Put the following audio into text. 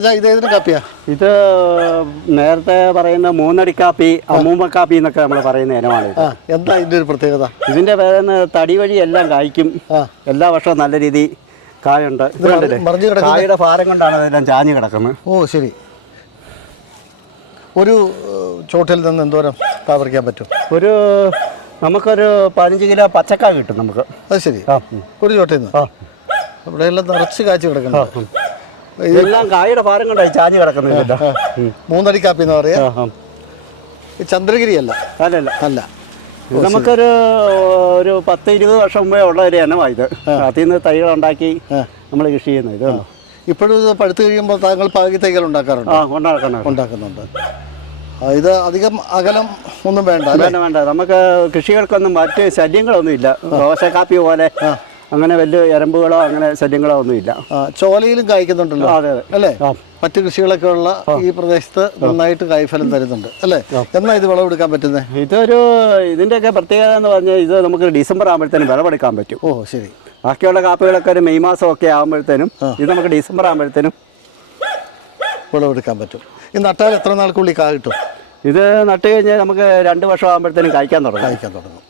ഇതാ, ഇത് ഏതിനും കാപ്പിയാ? ഇത് നേരത്തെ പറയുന്ന മൂന്നടി കാപ്പി അമ്മൂമ്മ കാപ്പി എന്നൊക്കെ നമ്മൾ പറയുന്ന ഇനമാണ് എന്താ ഇതിന്റെ ഒരു പ്രത്യേകത? ഇതിന്റെ പേരെന്ന് തടി വഴി എല്ലാം കായ്ക്കും. എല്ലാ വർഷവും നല്ല രീതി കായുണ്ട്. കായുടെ ഭാരം കൊണ്ടാണ് അതെല്ലാം ചാഞ്ഞ് കിടക്കുന്നത്. ഓ ശരി. ഒരു ചോട്ടിൽ നിന്ന് എന്തോരം കാ പറിക്കാൻ പറ്റും? ഒരു നമുക്കൊരു പതിനഞ്ച് കിലോ പച്ചക്കായ കിട്ടും നമുക്ക്. അത് ശരി. ഒരു ചോട്ടിൽ നിന്ന്? ഇവിടെയെല്ലാം നിറച്ച് കാഴ്ച കിടക്കുന്നുണ്ട്. ഉം. ഇതെല്ലാം കായുടെ ഭാരം കൊണ്ടായി ചാഞ്ഞ് കിടക്കുന്നില്ല മൂന്നടി കാപ്പി എന്ന് പറയാ. ചന്ദ്രഗിരി അല്ല അല്ലല്ല. അല്ല. നമുക്കൊരു ഒരു പത്ത് ഇരുപത് വർഷം മുമ്പേ ഉള്ള ഒരു ഇനമാണ് ഇത്. അതിൽ നിന്ന് തൈകൾ ഉണ്ടാക്കി നമ്മൾ കൃഷി ചെയ്യുന്നത് ഇത്? ഇപ്പോഴും ഇത് പഴുത്ത് കഴിയുമ്പോൾ താങ്കൾ പാകി തൈകൾ ഉണ്ടാക്കാറുണ്ട്? ആ ഉണ്ടാക്കുന്നുണ്ട്. ഇത് അധികം അകലം ഒന്നും വേണ്ട വേണ്ട വേണ്ട. നമുക്ക് കൃഷികൾക്കൊന്നും മറ്റ് ശല്യങ്ങളൊന്നും ഇല്ല ദോശ കാപ്പി പോലെ അങ്ങനെ വലിയ എരമ്പുകളോ അങ്ങനെ ശല്യങ്ങളോ ഒന്നുമില്ല. ചോലയിലും കായ്ക്കുന്നുണ്ടല്ലോ. അതെ അതെ. അല്ലേ. മറ്റു കൃഷികളൊക്കെ ഉള്ള ഈ പ്രദേശത്ത് നന്നായിട്ട് കായ്ഫലം തരുന്നുണ്ട്. അല്ലേ? എന്നാ ഇത് വിളവെടുക്കാൻ പറ്റുന്നത് ഇതൊരു ഇതിന്റെയൊക്കെ പ്രത്യേകത എന്ന് പറഞ്ഞാൽ ഇത് നമുക്ക് ഡിസംബർ ആകുമ്പോഴത്തേനും വിളവെടുക്കാൻ പറ്റും. ഓ ശരി. ബാക്കിയുള്ള കാപ്പികളൊക്കെ ഒരു മെയ് മാസം ഒക്കെ ആകുമ്പോഴത്തേനും ഇത് നമുക്ക് ഡിസംബർ ആകുമ്പോഴത്തേനും വിളവെടുക്കാൻ പറ്റും. ഈ നട്ടാൽ എത്ര നാൾക്കുള്ളിൽ കാ കിട്ടും? ഇത് നട്ട് കഴിഞ്ഞാൽ നമുക്ക് രണ്ട് വർഷം ആകുമ്പോഴത്തേനും കായ്ക്കാൻ തുടങ്ങും. കായ്ക്കാൻ തുടങ്ങും.